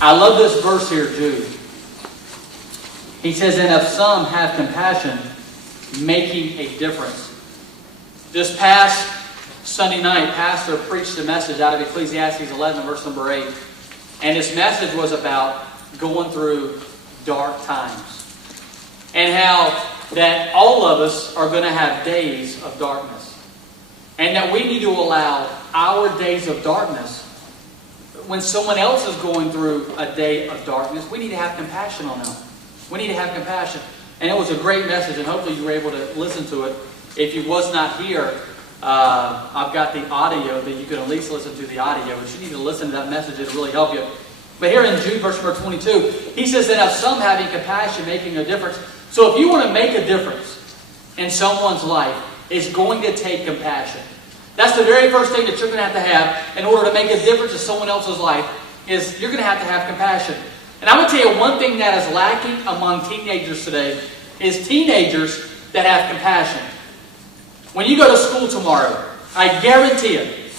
I love this verse here, Jude. He says, and if some have compassion, making a difference. This past Sunday night, Pastor preached a message out of Ecclesiastes 11, verse number 8. And his message was about going through dark times. And how that all of us are going to have days of darkness. And that we need to allow our days of darkness, when someone else is going through a day of darkness, we need to have compassion on them. We need to have compassion. And it was a great message, and hopefully you were able to listen to it. If you was not here, I've got the audio that you can at least listen to the audio. But you need to listen to that message. It'll really help you. But here in Jude, verse number 22, he says that of some having compassion, making a difference. So if you want to make a difference in someone's life, it's going to take compassion. That's the very first thing that you're going to have in order to make a difference in someone else's life, is you're going to have compassion. And I'm going to tell you one thing that is lacking among teenagers today is teenagers that have compassion. When you go to school tomorrow, I guarantee it,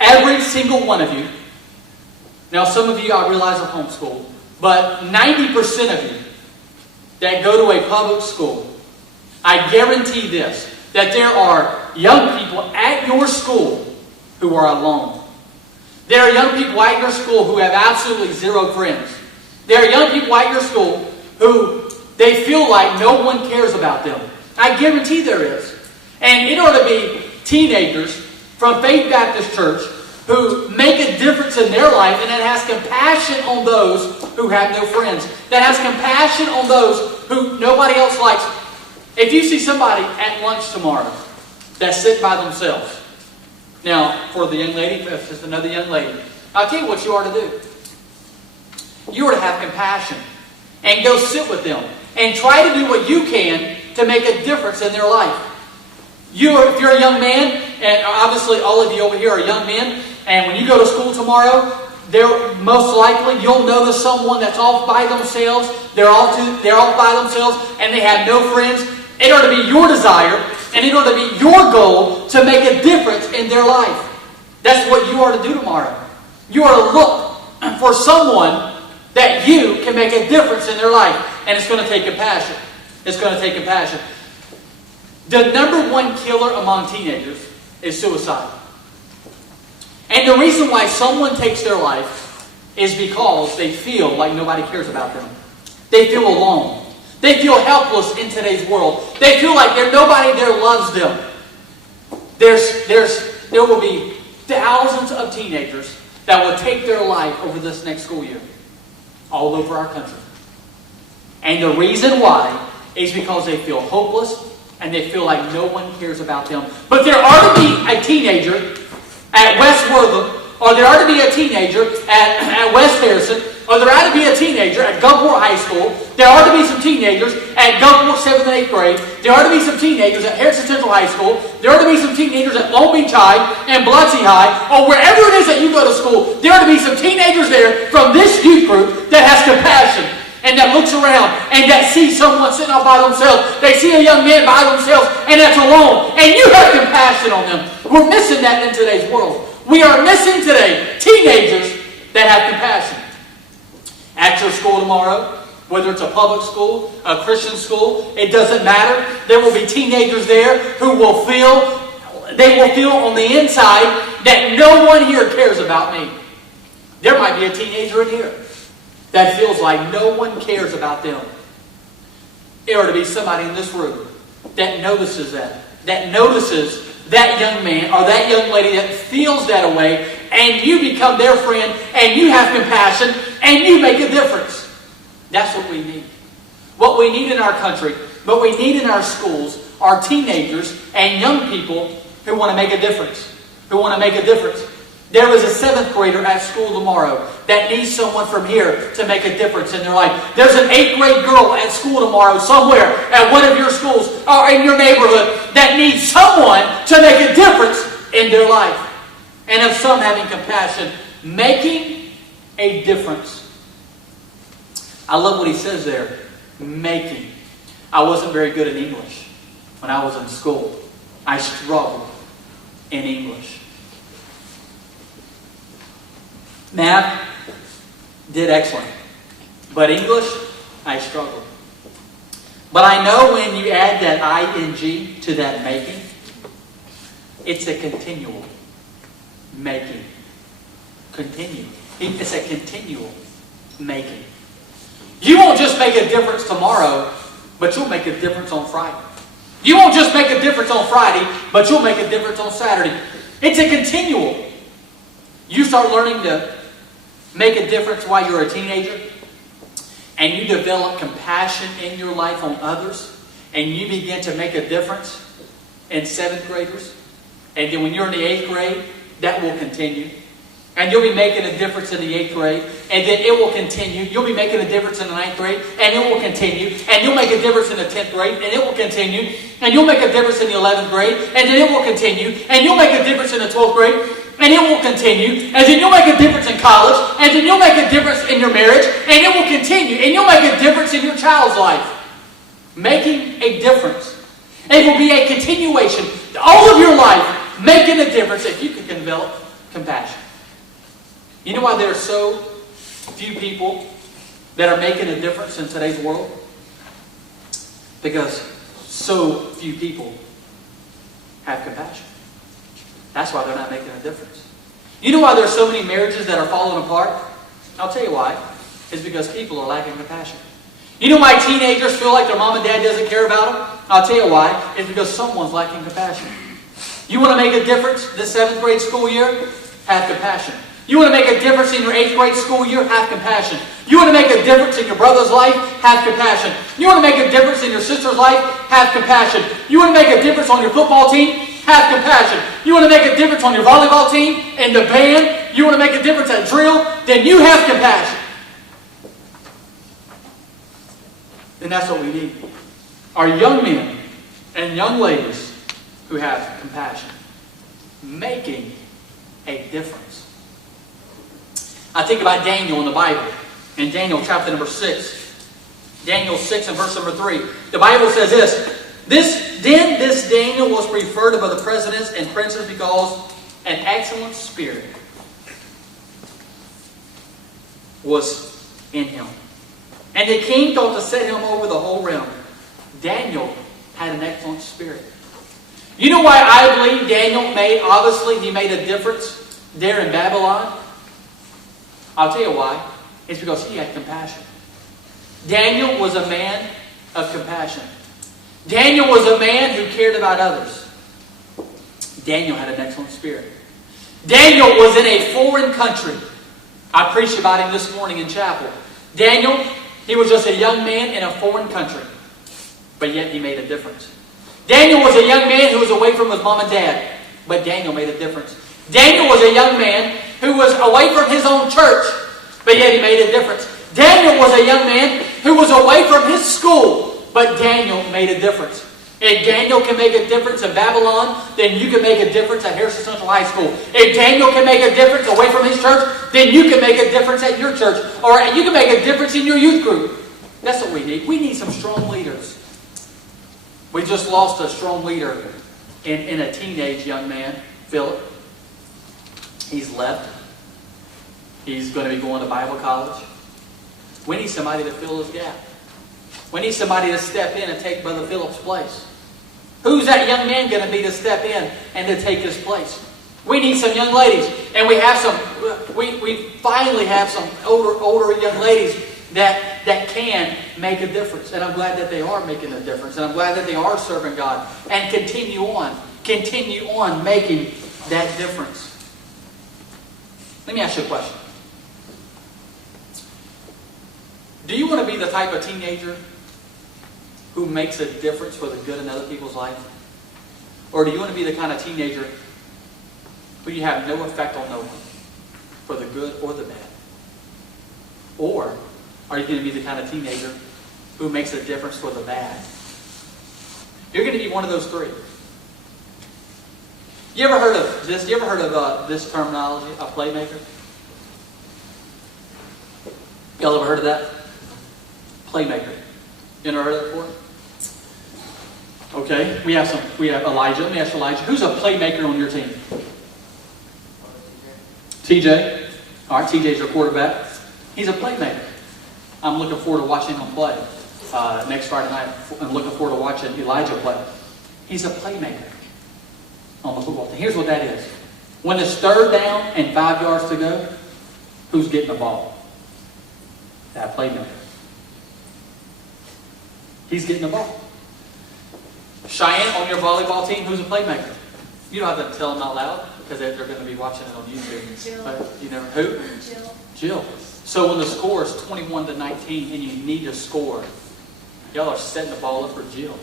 every single one of you, now some of you I realize are homeschooled, but 90% of you that go to a public school, I guarantee this, that there are young people at your school who are alone. There are young people at your school who have absolutely zero friends. There are young people at your school who they feel like no one cares about them. I guarantee there is. And it ought to be teenagers from Faith Baptist Church who make a difference in their life and that has compassion on those who have no friends. That has compassion on those who nobody else likes. If you see somebody at lunch tomorrow that's sitting by themselves. Now, for the young lady, if it's another young lady, I'll tell you what you are to do. You are to have compassion and go sit with them and try to do what you can to make a difference in their life. If you're a young man, and obviously all of you over here are young men, and when you go to school tomorrow, most likely you'll notice someone that's off by themselves. They're off by themselves, and they have no friends. It ought to be your desire, and it ought to be your goal to make a difference in their life. That's what you are to do tomorrow. You are to look for someone that you can make a difference in their life. And it's going to take compassion. It's going to take compassion. The number one killer among teenagers is suicide. And the reason why someone takes their life is because they feel like nobody cares about them. They feel alone. They feel helpless in today's world. They feel like nobody there loves them. There will be thousands of teenagers that will take their life over this next school year. All over our country. And the reason why is because they feel hopeless and they feel like no one cares about them. But there ought to be a teenager at West Wortham, or there ought to be a teenager at West Harrison, or there ought to be a teenager at Gulfport High School. There ought to be some teenagers at Gulfport 7th and 8th grade. There ought to be some teenagers at Harrison Central High School. There ought to be some teenagers at Long Beach High and Biloxi High, or wherever it is that you go to school. There ought to be some teenagers there from this youth group that has compassion and that looks around and that sees someone sitting all by themselves. They see a young man by themselves and that's alone. And you have compassion on them. We're missing that in today's world. We are missing today teenagers that have compassion. At your school tomorrow, whether it's a public school, a Christian school, it doesn't matter. There will be teenagers there who will feel on the inside that no one here cares about me. There might be a teenager in here that feels like no one cares about them. There ought to be somebody in this room that notices that notices that young man or that young lady that feels that way, and you become their friend, and you have compassion, and you make a difference. That's what we need. What we need in our country, what we need in our schools, are teenagers and young people who want to make a difference. Who want to make a difference. There is a 7th grader at school tomorrow that needs someone from here to make a difference in their life. There's an 8th grade girl at school tomorrow somewhere at one of your schools or in your neighborhood that needs someone to make a difference in their life. And of some having compassion, making a difference. I love what he says there. Making. I wasn't very good in English when I was in school. I struggled in English. Math, did excellent. But English, I struggled. But I know when you add that ing to that making, it's a continual making. Continue. It's a continual making. You won't just make a difference tomorrow, but you'll make a difference on Friday. You won't just make a difference on Friday, but you'll make a difference on Saturday. It's a continual. You start learning to make a difference while you're a teenager, and you develop compassion in your life on others, and you begin to make a difference in 7th graders, and then when you're in the 8th grade, that will continue. And you'll be making a difference in the 8th grade, and then it will continue. You'll be making a difference in the 9th grade, and it will continue. And you'll make a difference in the 10th grade, and it will continue. And you'll make a difference in the 11th grade, and then it will continue. And you'll make a difference in the 12th grade, and it will continue. And then you'll make a difference in college, and then you'll make a difference in your marriage, and it will continue. And you'll make a difference in your child's life. Making a difference. It will be a continuation. All of your life, making a difference if you can develop compassion. You know why there are so few people that are making a difference in today's world? Because so few people have compassion. That's why they're not making a difference. You know why there are so many marriages that are falling apart? I'll tell you why. It's because people are lacking compassion. You know why teenagers feel like their mom and dad doesn't care about them? I'll tell you why. It's because someone's lacking compassion. You want to make a difference this 7th grade school year? Have compassion. You want to make a difference in your 8th grade school year? Have compassion. You want to make a difference in your brother's life? Have compassion. You want to make a difference in your sister's life? Have compassion. You want to make a difference on your football team? Have compassion. You want to make a difference on your volleyball team and the band? You want to make a difference at drill? Then you have compassion. And that's what we need. Our young men and young ladies who have compassion. Making a difference. I think about Daniel in the Bible. In Daniel chapter number 6. Daniel 6 and verse number 3. The Bible says this. This Daniel was preferred above the presidents and princes because an excellent spirit was in him. And the king thought to set him over the whole realm. Daniel had an excellent spirit. You know why I believe Daniel he made a difference there in Babylon? I'll tell you why. It's because he had compassion. Daniel was a man of compassion. Daniel was a man who cared about others. Daniel had an excellent spirit. Daniel was in a foreign country. I preached about him this morning in chapel. Daniel, he was just a young man in a foreign country. But yet he made a difference. Daniel was a young man who was away from his mom and dad. But Daniel made a difference. Daniel was a young man who was away from his own church, but yet he made a difference. Daniel was a young man who was away from his school, but Daniel made a difference. If Daniel can make a difference in Babylon, then you can make a difference at Harrison Central High School. If Daniel can make a difference away from his church, then you can make a difference at your church. Or you can make a difference in your youth group. That's what we need. We need some strong leaders. We just lost a strong leader in a teenage young man, Philip. He's left. He's going to be going to Bible college. We need somebody to fill his gap. We need somebody to step in and take Brother Philip's place. Who's that young man going to be to step in and to take his place? We need some young ladies. And we have some, we finally have some older young ladies that can make a difference. And I'm glad that they are making a difference. And I'm glad that they are serving God. And continue on making that difference. Let me ask you a question. Do you want to be the type of teenager who makes a difference for the good in other people's life? Or do you want to be the kind of teenager who you have no effect on no one, for the good or the bad? Or are you going to be the kind of teenager who makes a difference for the bad? You're going to be one of those three. You ever heard of this? You ever heard of this terminology, a playmaker? Y'all ever heard of that? Playmaker. You ever heard of that before? Okay, we have Elijah. Let me ask Elijah, who's a playmaker on your team? TJ. All right, TJ's your quarterback. He's a playmaker. I'm looking forward to watching him play next Friday night. I'm looking forward to watching Elijah play. He's a playmaker on the football team. Here's what that is. When it's 3rd down and 5 yards to go, who's getting the ball? That playmaker. He's getting the ball. Cheyenne, on your volleyball team, who's a playmaker? You don't have to tell them out loud because they're going to be watching it on YouTube. Jill. But you never who? Jill. So when the score is 21-19 and you need to score, y'all are setting the ball up for Jill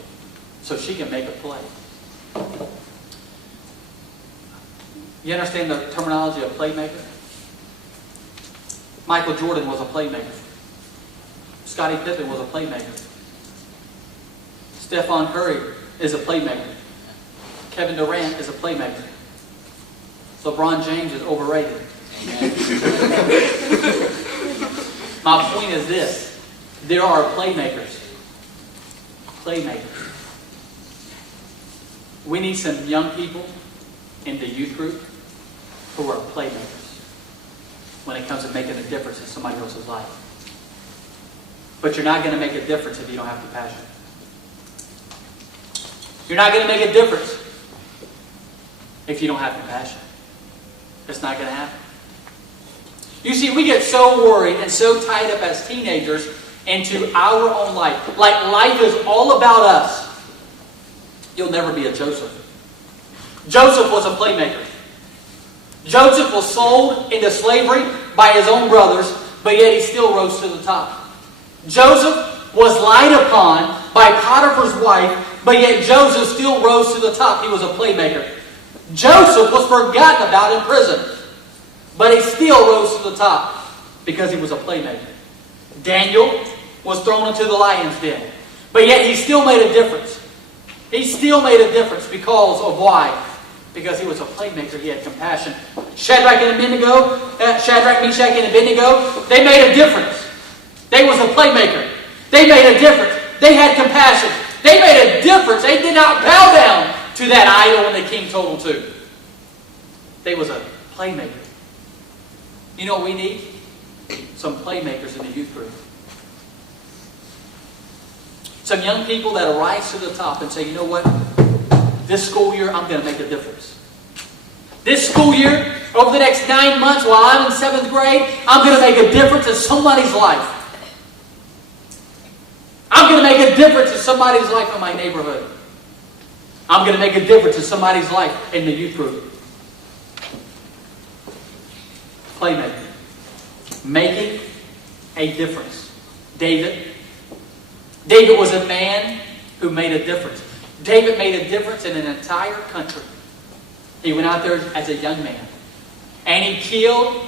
so she can make a play. You understand the terminology of playmaker? Michael Jordan was a playmaker. Scottie Pippen was a playmaker. Stephon Curry is a playmaker. Kevin Durant is a playmaker. LeBron James is overrated. My point is this. There are playmakers. Playmakers. We need some young people in the youth group who are playmakers when it comes to making a difference in somebody else's life. But you're not going to make a difference if you don't have compassion. You're not going to make a difference if you don't have compassion. It's not going to happen. You see, we get so worried and so tied up as teenagers into our own life. Like life is all about us. You'll never be a Joseph. Joseph was a playmaker. Joseph was sold into slavery by his own brothers, but yet he still rose to the top. Joseph was lied upon by Potiphar's wife, but yet Joseph still rose to the top. He was a playmaker. Joseph was forgotten about in prison, but he still rose to the top because he was a playmaker. Daniel was thrown into the lion's den, but yet he still made a difference. He still made a difference because of why? Because he was a playmaker. He had compassion. Shadrach, Meshach, and Abednego, they made a difference. They was a playmaker. They made a difference. They had compassion. They made a difference. They did not bow down to that idol when the king told them to. They was a playmaker. You know what we need? Some playmakers in the youth group. Some young people that rise to the top and say, you know what? This school year, I'm going to make a difference. This school year, over the next 9 months while I'm in 7th grade, I'm going to make a difference in somebody's life. I'm going to make a difference in somebody's life in my neighborhood. I'm going to make a difference in somebody's life in the youth group. Playmaker. Making a difference. David was a man who made a difference. David made a difference in an entire country. He went out there as a young man. And he killed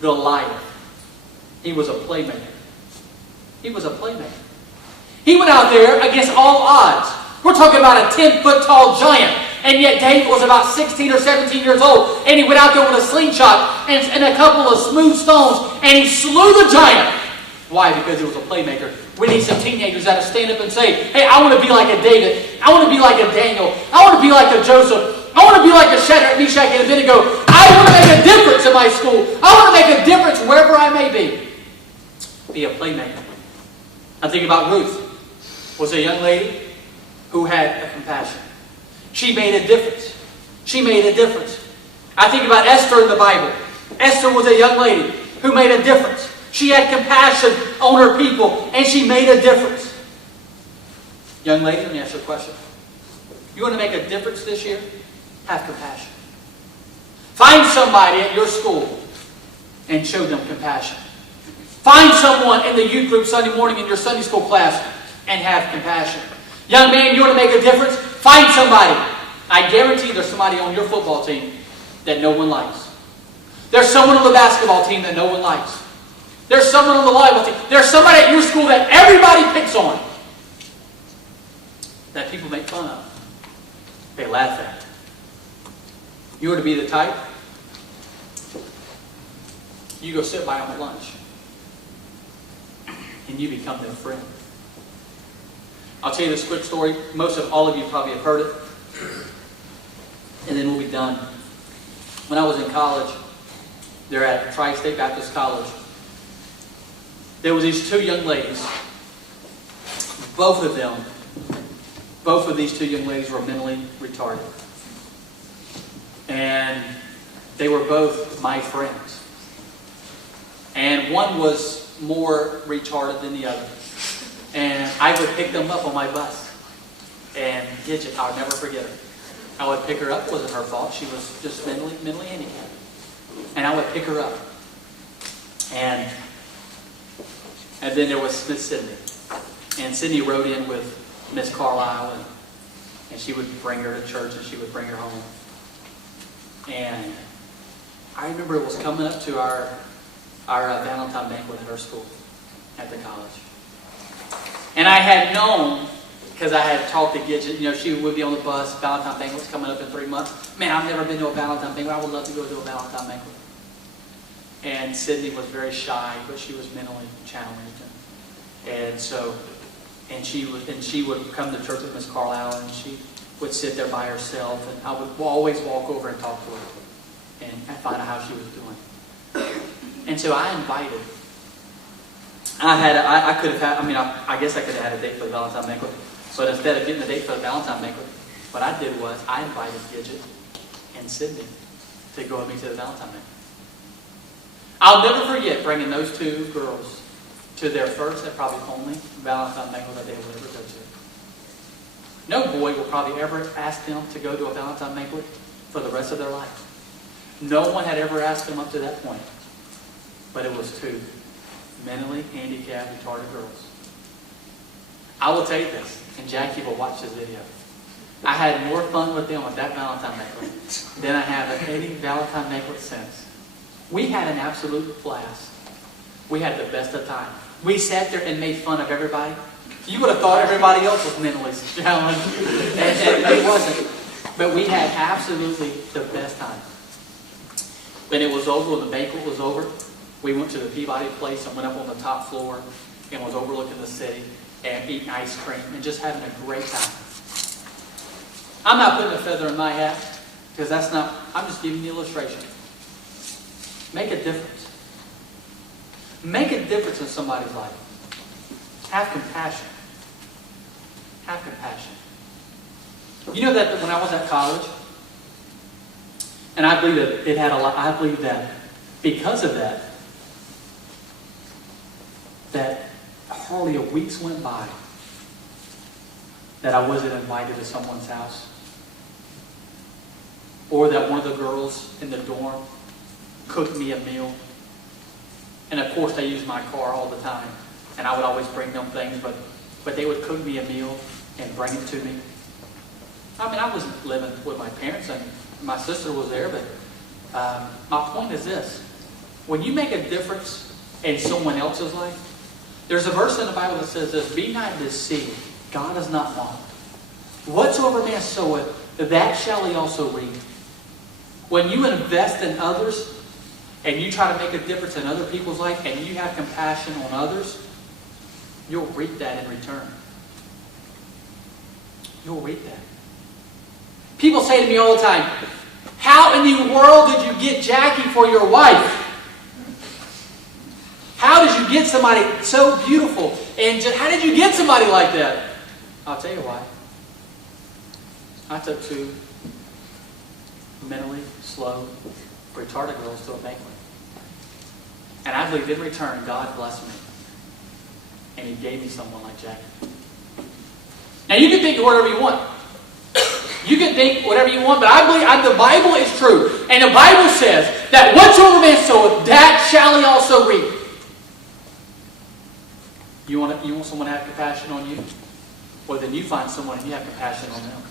Goliath. He was a playmaker. He was a playmaker. He went out there against all odds. We're talking about a 10-foot tall giant. And yet David was about 16 or 17 years old. And he went out there with a slingshot and a couple of smooth stones. And he slew the giant. Why? Because he was a playmaker. We need some teenagers that stand up and say, hey, I want to be like a David. I want to be like a Daniel. I want to be like a Joseph. I want to be like a Shadrach, Meshach, and Abednego. I want to make a difference in my school. I want to make a difference wherever I may be. Be a playmaker. I think about Ruth. Was a young lady who had a compassion. She made a difference. She made a difference. I think about Esther in the Bible. Esther was a young lady who made a difference. She had compassion on her people, and she made a difference. Young lady, let me ask you a question. You want to make a difference this year? Have compassion. Find somebody at your school and show them compassion. Find someone in the youth group Sunday morning in your Sunday school class and have compassion. Young man, you want to make a difference? Find somebody. I guarantee there's somebody on your football team that no one likes. There's someone on the basketball team that no one likes. There's someone on the volleyball team. There's somebody at your school that everybody picks on. That people make fun of. They laugh at. You were to be the type. You go sit by them at lunch. And you become their friend. I'll tell you this quick story. All of you probably have heard it. And then we'll be done. When I was in college, there at Tri-State Baptist College, there was these two young ladies. Both of these two young ladies were mentally retarded. And they were both my friends. And one was more retarded than the other. And I would pick them up on my bus. And Gidget, I'll never forget her. I would pick her up. It wasn't her fault. She was just mentally handicapped. And I would pick her up. And then there was Miss Sydney. And Sydney rode in with Miss Carlisle, and she would bring her to church, and she would bring her home. And I remember it was coming up to our Valentine banquet at our school, at the college. And I had known, because I had talked to Gidget, she would be on the bus, Valentine banquet's coming up in 3 months. Man, I've never been to a Valentine banquet. I would love to go to a Valentine banquet. And Sydney was very shy, but she was mentally challenged. And she would come to church with Miss Carlisle, and she would sit there by herself, and I would always walk over and talk to her and find out how she was doing. And so I invited. I guess I could have had a date for the Valentine banquet, but instead of getting a date for the Valentine banquet, what I did was I invited Gidget and Sydney to go with me to the Valentine banquet. I'll never forget bringing those two girls to their first and probably only Valentine banquet that they will ever go to. No boy will probably ever ask them to go to a Valentine banquet for the rest of their life. No one had ever asked them up to that point. But it was two mentally handicapped, retarded girls. I will tell you this, and Jackie will watch this video. I had more fun with them at that Valentine banquet than I have at any Valentine banquet since. We had an absolute blast. We had the best of time. We sat there and made fun of everybody. You would have thought everybody else was mentally challenged. and it wasn't. But we had absolutely the best time. When it was over, when the banquet was over, we went to the Peabody place and went up on the top floor and was overlooking the city and eating ice cream and just having a great time. I'm not putting a feather in my hat because I'm just giving you an illustration. Make a difference. Make a difference in somebody's life. Have compassion. Have compassion. You know that when I was at college, and I believe that it had a lot, I believe that because of that hardly a weeks went by that I wasn't invited to someone's house. Or that one of the girls in the dorm cooked me a meal. And of course, they used my car all the time. And I would always bring them things, but they would cook me a meal and bring it to me. I wasn't living with my parents, and my sister was there, but my point is this. When you make a difference in someone else's life, there's a verse in the Bible that says this, be not deceived, God is not mocked. Whatsoever man soweth, that shall he also reap. When you invest in others, and you try to make a difference in other people's life, and you have compassion on others, you'll reap that in return. You'll reap that. People say to me all the time, how in the world did you get Jackie for your wife? How did you get somebody so beautiful? And how did you get somebody like that? I'll tell you why. I took two mentally slow, retarded girls to a banquet. And I believe in return, God blessed me. And He gave me someone like Jackie. Now you can think of whatever you want. You can think whatever you want, but I believe the Bible is true. And the Bible says that whatsoever man soweth, that shall he also reap. You want someone to have compassion on you? Well, then you find someone and you have compassion on them.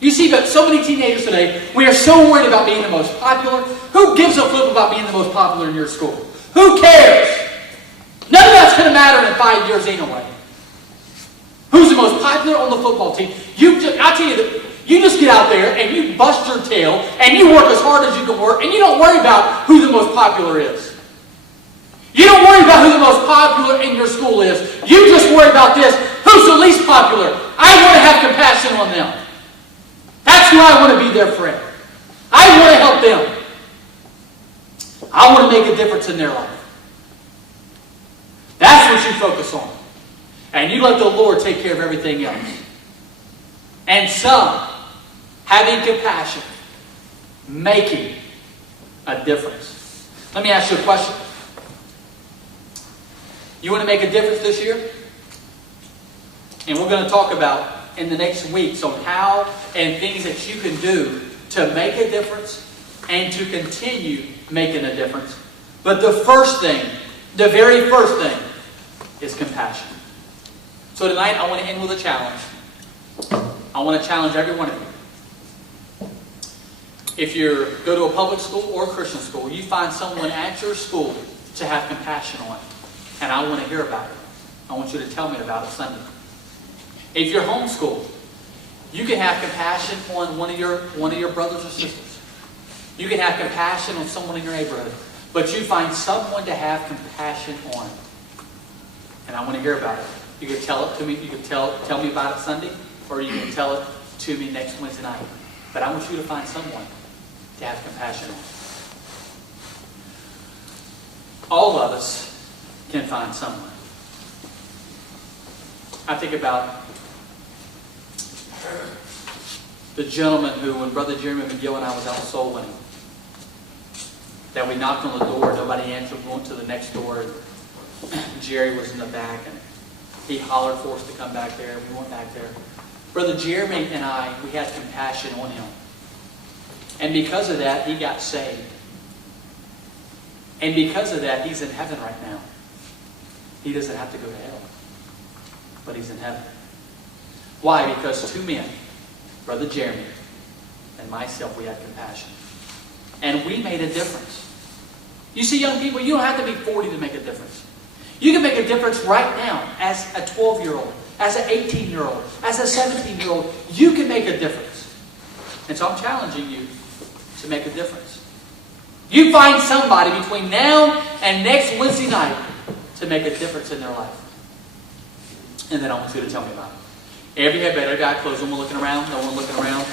You see, but so many teenagers today, we are so worried about being the most popular. Who gives a flip about being the most popular in your school? Who cares? None of that's going to matter in 5 years anyway. Who's the most popular on the football team? I'll tell you, you just get out there and you bust your tail and you work as hard as you can work and you don't worry about who the most popular is. You don't worry about who the most popular in your school is. You just worry about this. Who's the least popular? I want to have compassion on them. That's who I want to be their friend. I want to help them. I want to make a difference in their life. you focus on. And you let the Lord take care of everything else. And some, having compassion, making a difference. Let me ask you a question. You want to make a difference this year? And we're going to talk about in the next weeks on how and things that you can do to make a difference and to continue making a difference. But the first thing, the very first thing, is compassion. So tonight I want to end with a challenge. I want to challenge every one of you. If you go to a public school or a Christian school, you find someone at your school to have compassion on. And I want to hear about it. I want you to tell me about it Sunday. If you're homeschooled, you can have compassion on one of your brothers or sisters. You can have compassion on someone in your neighborhood. But you find someone to have compassion on. And I want to hear about it. You can tell it to me. You can tell me about it Sunday, or you can tell it to me next Wednesday night. But I want you to find someone to have compassion on. All of us can find someone. I think about the gentleman who, when Brother Jeremy McGill and I was out soul winning, that we knocked on the door, nobody answered, we went to the next door, and Jerry was in the back, and he hollered for us to come back there. We went back there. Brother Jeremy and I, we had compassion on him. And because of that, he got saved. And because of that, he's in heaven right now. He doesn't have to go to hell, but he's in heaven. Why? Because two men, Brother Jeremy and myself, we had compassion. And we made a difference. You see, young people, you don't have to be 40 to make a difference. You can make a difference right now as a 12-year-old, as an 18-year-old, as a 17-year-old. You can make a difference. And so I'm challenging you to make a difference. You find somebody between now and next Wednesday night to make a difference in their life. And then I want you to tell me about it. Every head bowed, every eye closed, no one looking around, no one looking around.